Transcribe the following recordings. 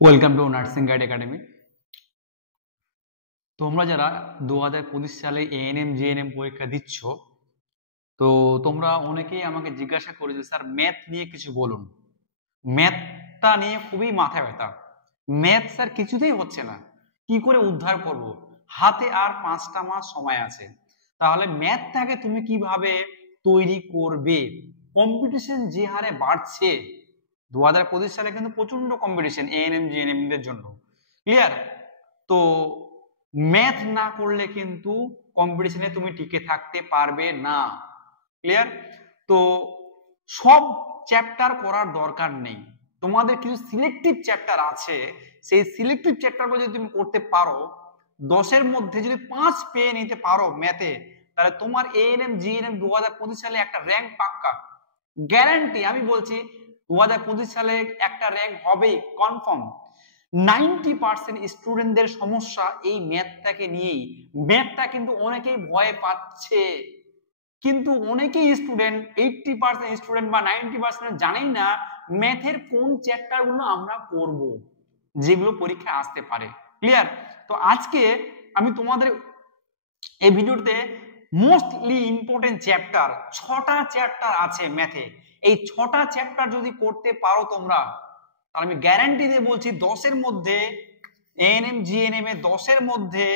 Welcome to nursing guide academy. তোমরা যারা 2025 সালে এএনএম জিএনএম পরীক্ষা দিচ্ছ, তো তোমরা অনেকেই আমাকে জিজ্ঞাসা করেছো, স্যার ম্যাথ নিয়ে কিছু বলুন। ম্যাথটা নিয়ে খুবই মাথা ব্যথা। ম্যাথ স্যার কিছুতেই হচ্ছে না, কি করে উদ্ধার করব? হাতে আর 5টা মাস সময় আছে, তাহলে ম্যাথটাকে তুমি কিভাবে তৈরি করবে? কম্পিটিশন যে হারে বাড়ছে, 2025 সালে কিন্তু প্রচন্ড কম্পিটিশন এএনএম জিএনএম দের জন্য। ক্লিয়ার? তো ম্যাথ না করলে কিন্তু কম্পিটিশনে তুমি টিকে থাকতে পারবে না। ক্লিয়ার? তো সব চ্যাপ্টার করার দরকার নেই, তোমাদের কিছু সিলেক্টিভ চ্যাপ্টার আছে, সেই সিলেক্টিভ চ্যাপ্টারগুলো যদি তুমি করতে পারো, 10-এর মধ্যে যদি 5 পেয়ে নিতে পারো ম্যাথে, তাহলে তোমার এএনএম জিএনএম 2025 সালে একটা র্যাঙ্ক পাক্কা, গ্যারান্টি। আমি বলছি 2025 সালে একটা র্যাঙ্ক হবেই, কনফার্ম। 90% স্টুডেন্টদের সমস্যা এই ম্যাথটাকে নিয়েই। ম্যাথটা কিন্তু অনেকেই ভয় পাচ্ছে, কিন্তু অনেকেই স্টুডেন্ট, 80% স্টুডেন্ট বা 90% জানেই না ম্যাথের কোন চ্যাপ্টার গুলো আমরা করব, যেগুলো পরীক্ষায় আসতে পারে। ক্লিয়ার? তো আজকে আমি তোমাদের এই ভিডিওতে মোস্টলি ইম্পর্টেন্ট চ্যাপ্টার, 6টা চ্যাপ্টার আছে ম্যাথে, এই 6টা চ্যাপ্টার যদি করতে পারো তোমরা, তাহলে আমি গ্যারান্টি দিয়ে বলছি 10-এর মধ্যে এএনএম জিএনএম এ 10-এর মধ্যে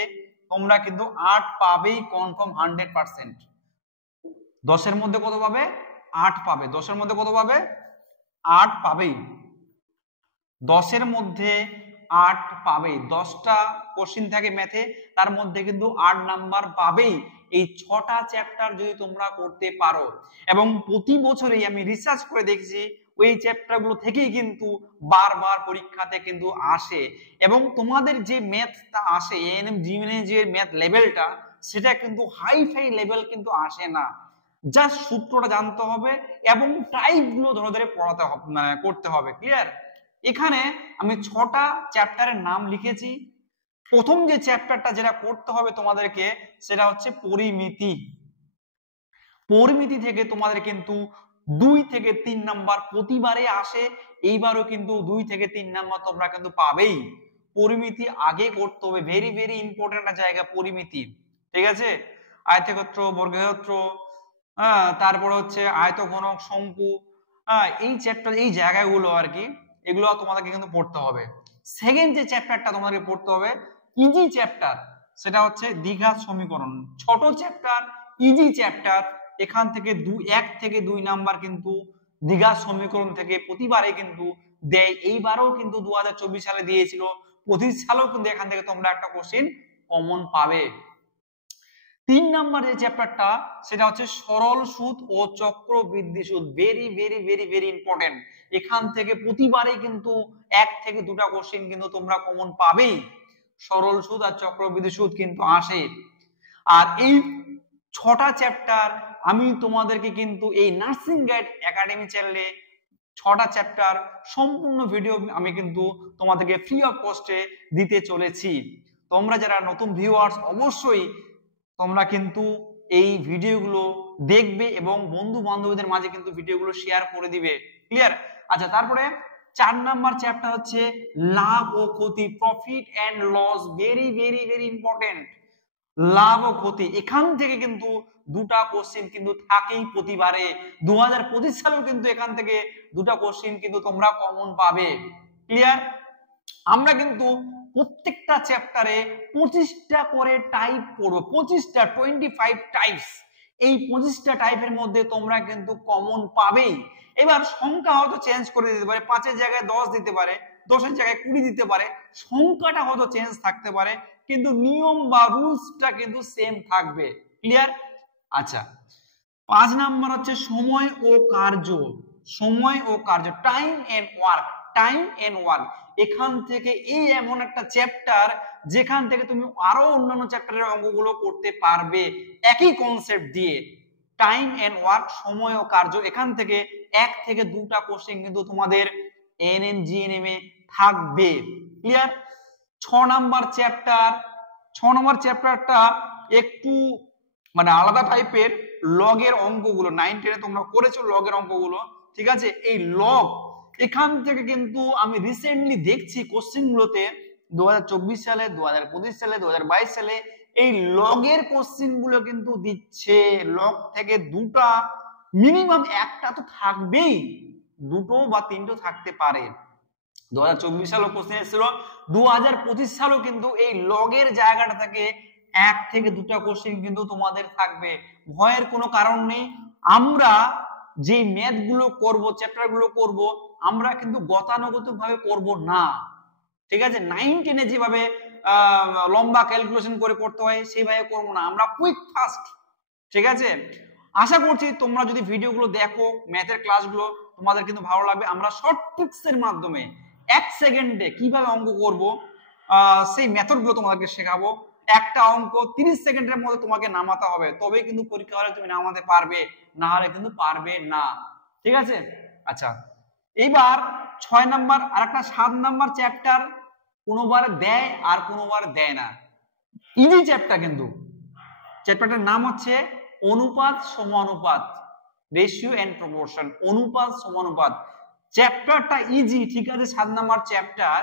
তোমরা কিন্তু 8 পাবেই, কনফার্ম 100%। 10-এর মধ্যে কত পাবে? 8 পাবে। 10-এর মধ্যে কত পাবে? 8 পাবেই। 10-এর মধ্যে 8 পাবেই। 10টা কোশ্চেন থাকে ম্যাথে, তার মধ্যে কিন্তু 8 নাম্বার পাবেই এই 6টা চ্যাপ্টার যদি তোমরা করতে পারো। এবং প্রতি বছরই আমি রিসার্চ করে দেখছি, ওই চ্যাপ্টার গুলো থেকেই কিন্তু বারবার পরীক্ষাতে কিন্তু আসে। এবং তোমাদের যে ম্যাথটা আসে, এএনএম জিএনএম যে ম্যাথ লেভেলটা, সেটা কিন্তু হাই ফাই লেভেল কিন্তু আসে না। জাস্ট সূত্রটা জানতে হবে এবং টাইপ গুলো ধরে ধরে পড়াতে হবে, মানে করতে হবে। ক্লিয়ার? এখানে আমি 6টা চ্যাপ্টারের নাম লিখেছি। প্রথম যে চ্যাপ্টারটা যেটা করতে হবে তোমাদেরকে, সেটা হচ্ছে পরিমিতি। পরিমিতি থেকে তোমাদের কিন্তু 2 থেকে 3 নাম্বার প্রতিবারে আসে, এইবারও কিন্তু 2 থেকে 3 নাম্বার তোমরা কিন্তু পাবেই। পরিমিতি আগে করতে হবে, ভেরি ভেরি ইম্পর্টেন্ট একটা জায়গা পরিমিতি। ঠিক আছে? আয়তক্ষেত্র, বর্গক্ষেত্র, তারপরে হচ্ছে আয়তঘনক, শঙ্কু, এই চ্যাপ্টার, এই জায়গাগুলো আর কি, এগুলো তোমাদেরকে কিন্তু পড়তে হবে। সেকেন্ড যে চ্যাপ্টারটা তোমাদেরকে পড়তে হবে, ইজি চ্যাপ্টার, সেটা হচ্ছে দ্বিঘাত সমীকরণ। ছোট চ্যাপ্টার, ইজি চ্যাপ্টার, এখান থেকে 1 থেকে 2 নাম্বার কিন্তু দ্বিঘাত সমীকরণ থেকে প্রতিবারে কিন্তু দেয়। এইবারও কিন্তু 2024 সালে দিয়েছিল, 25 সালেও কিন্তু এখান থেকে তোমরা একটা কোশ্চেন কমন পাবে। 3 নাম্বার যে চ্যাপ্টারটা, সেটা হচ্ছে সরল সুদ ও চক্রবৃদ্ধি সুদ। Very very very very important. এখান থেকে প্রতিবারই কিন্তু 1 থেকে 2টা কোশ্চেন কিন্তু তোমরা কমন পাবেই। সরল সুদ আর চক্রবৃদ্ধি সুদ কিন্তু আসে। আর এই 6টা চ্যাপ্টার আমি তোমাদেরকে কিন্তু এই নার্সিং গাইড একাডেমি চ্যানেলে 6টা চ্যাপ্টার সম্পূর্ণ ভিডিও আমি কিন্তু তোমাদেরকে ফ্রি অফ কস্টে দিতে চলেছি। তোমরা যারা নতুন ভিউয়ার্স, অবশ্যই তোমরা কিন্তু এই ভিডিওগুলো দেখবে এবং বন্ধু বান্ধবীদের মাঝে কিন্তু ভিডিওগুলো শেয়ার করে দিবে। ক্লিয়ার? আচ্ছা, তারপরে 4 নাম্বার চ্যাপ্টার হচ্ছে লাভ ও ক্ষতি, profit and loss. Very very very important. লাভ ও ক্ষতি, এখান থেকে কিন্তু 2টা কোশ্চেন কিন্তু থাকেই প্রতিবারে। 2025 সালেও কিন্তু এখান থেকে 2টা কোশ্চেন কিন্তু তোমরা কমন পাবে। ক্লিয়ার? আমরা কিন্তু প্রত্যেকটা চ্যাপ্টারে 25টা করে টাইপ পড়বো, 25টা, 25 টাইপস। এই 25টা টাইপের মধ্যে তোমরা কিন্তু কমন পাবেই। এবার সংখ্যা হয়তো চেঞ্জ করে দিতে পারে, 5-এর জায়গায় 10 দিতে পারে, 10-এর জায়গায় 20 দিতে পারে, সংখ্যাটা হয়তো চেঞ্জ থাকতে পারে, কিন্তু নিয়ম বা রুলসটা কিন্তু সেম থাকবে। ক্লিয়ার? আচ্ছা, 5 নাম্বার হচ্ছে সময় ও কার্য। সময় ও কার্য, time and work. Time and work, এখান থেকে এই এমন একটা চ্যাপ্টার যেখান থেকে তুমি আরো অন্যান্য চ্যাপ্টারের অঙ্কগুলো করতে পারবে একই কনসেপ্ট দিয়ে। টাইম এন্ড ওয়ার্ক, সময় ও কার্য, এখান থেকে 1 থেকে 2টা কোশ্চেন কিন্তু তোমাদের এএনএম জিএনএম এ থাকবে। ক্লিয়ার? 6 নাম্বার চ্যাপ্টার, 6 নাম্বার চ্যাপ্টারটা একটু মানে আলাদা টাইপের। লগের অঙ্কগুলো 9-10 তোমরা করেছো, লগের অঙ্কগুলো, ঠিক আছে? এই লগ, এখান থেকে কিন্তু আমি রিসেন্টলি দেখছি কোশ্চেন গুলোতে 2024 সালে, 2025 সালে, 2022 সালে এই লগের কোশ্চেন গুলো কিন্তু দিচ্ছে। লগ থেকে দুটা মিনিমাম একটা তো থাকবেই, দুটো বা তিনটো থাকতে পারে। 2024 সালেও কোশ্চেন এসেছিল, 2025 সালেও কিন্তু এই লগের জায়গাটা থেকে এক থেকে দুটা কোশ্চেন কিন্তু তোমাদের থাকবে। ভয়ের কোনো কারণ নেই। আমরা যে ম্যাথ গুলো করবো, চ্যাপ্টার গুলো করবো, আমরা কিন্তু গতানুগতিক ভাবে করব না, ঠিক আছে? 9 10 যেভাবে লম্বা ক্যালকুলেশন করে করতে হয় সেইভাবে করবো না, আমরা কুইক ফাস্ট, ঠিক আছে? আশা করছি তোমরা যদি ভিডিওগুলো দেখো, ম্যাথের ক্লাসগুলো তোমাদের কিন্তু ভালো লাগবে। আমরা শর্ট ট্রিক্সের মাধ্যমে 1 সেকেন্ডে কিভাবে অঙ্ক করব সেই মেথডগুলো তোমাদেরকে শেখাবো। একটা অঙ্ক 30 সেকেন্ডের মধ্যে তোমাকে নামাতে হবে, তবেই কিন্তু পরীক্ষা হলে তুমি নামাতে পারবে, না হলে কিন্তু পারবে না, ঠিক আছে? আচ্ছা, এইবার 6 নাম্বার আর একটা 7 নাম্বার চ্যাপ্টার কোনোবার দেয় আর কোনোবার দেয় না। ইজি চ্যাপ্টার, কিন্তু চ্যাপ্টারটার নাম হচ্ছে অনুপাত সমানুপাত, রেশিও এন্ড প্রপোর্শন। অনুপাত সমানুপাত চ্যাপ্টারটা ইজি, ঠিক আছে? 7 নাম্বার চ্যাপ্টার,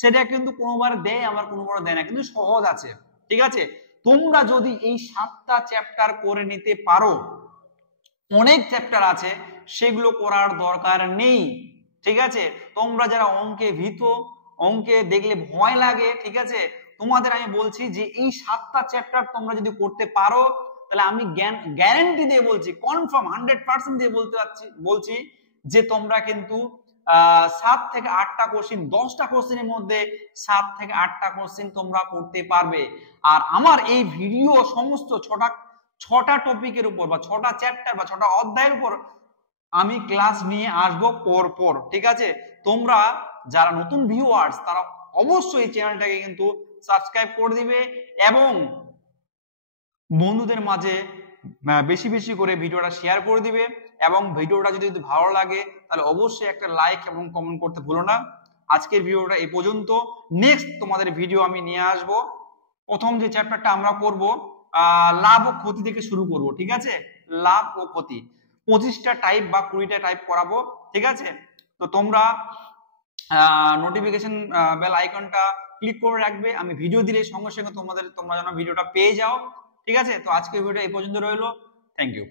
সেটা কিন্তু কোনোবার দেয় আবার কোনোবার দেয় না, কিন্তু সহজ আছে, ঠিক আছে? তোমরা যদি এই 7টা চ্যাপ্টার করে নিতে পারো, অনেক চ্যাপ্টার আছে সেগুলো করার দরকার নেই, ঠিক আছে? তোমরা যারা অঙ্কে ভীত, অঙ্কে দেখলে ভয় লাগে, ঠিক আছে, তোমাদের আমি বলছি যে এই 7টা চ্যাপ্টার তোমরা যদি করতে পারো, তাহলে আমি গ্যারান্টি দিয়ে বলছি, কনফার্ম 100% দিয়ে বলছি যে তোমরা কিন্তু 7 থেকে 8টা কোশ্চেন, 10টা কোশ্চেনের মধ্যে 7 থেকে 8টা কোশ্চেন তোমরা করতে পারবে। আর আমার এই ভিডিও সমস্ত 6টা টপিকের উপর বা 6টা চ্যাপ্টার বা 6টা অধ্যায়ের উপর আমি ক্লাস নিয়ে আসবো পর, ঠিক আছে? তোমরা যারা নতুন ভিউয়ার্স তারা অবশ্যই এই চ্যানেলটাকে কিন্তু সাবস্ক্রাইব করে দিবে এবং বন্ধুদের মাঝে বেশি বেশি করে ভিডিওটা শেয়ার করে দিবে। এবং ভিডিওটা যদি ভালো লাগে তাহলে অবশ্যই একটা লাইক এবং কমেন্ট করতে ভুলো না। আজকের ভিডিওটা এই পর্যন্ত। নেক্সট তোমাদের ভিডিও আমি নিয়ে আসব। প্রথম যে চ্যাপ্টারটা আমরা করব লাভ ও ক্ষতি থেকে শুরু করব, ঠিক আছে? লাভ ও ক্ষতি 25টা টাইপ বা 20টা টাইপ করাবো, ঠিক আছে? তো তোমরা নোটিফিকেশন বেল আইকনটা ক্লিক করে রাখবে, আমি ভিডিও দিলে সঙ্গে সঙ্গে তোমরা যেন ভিডিওটা পেয়ে যাও, ঠিক আছে? তো আজকের ভিডিওটা এই পর্যন্ত রইলো। Thank you.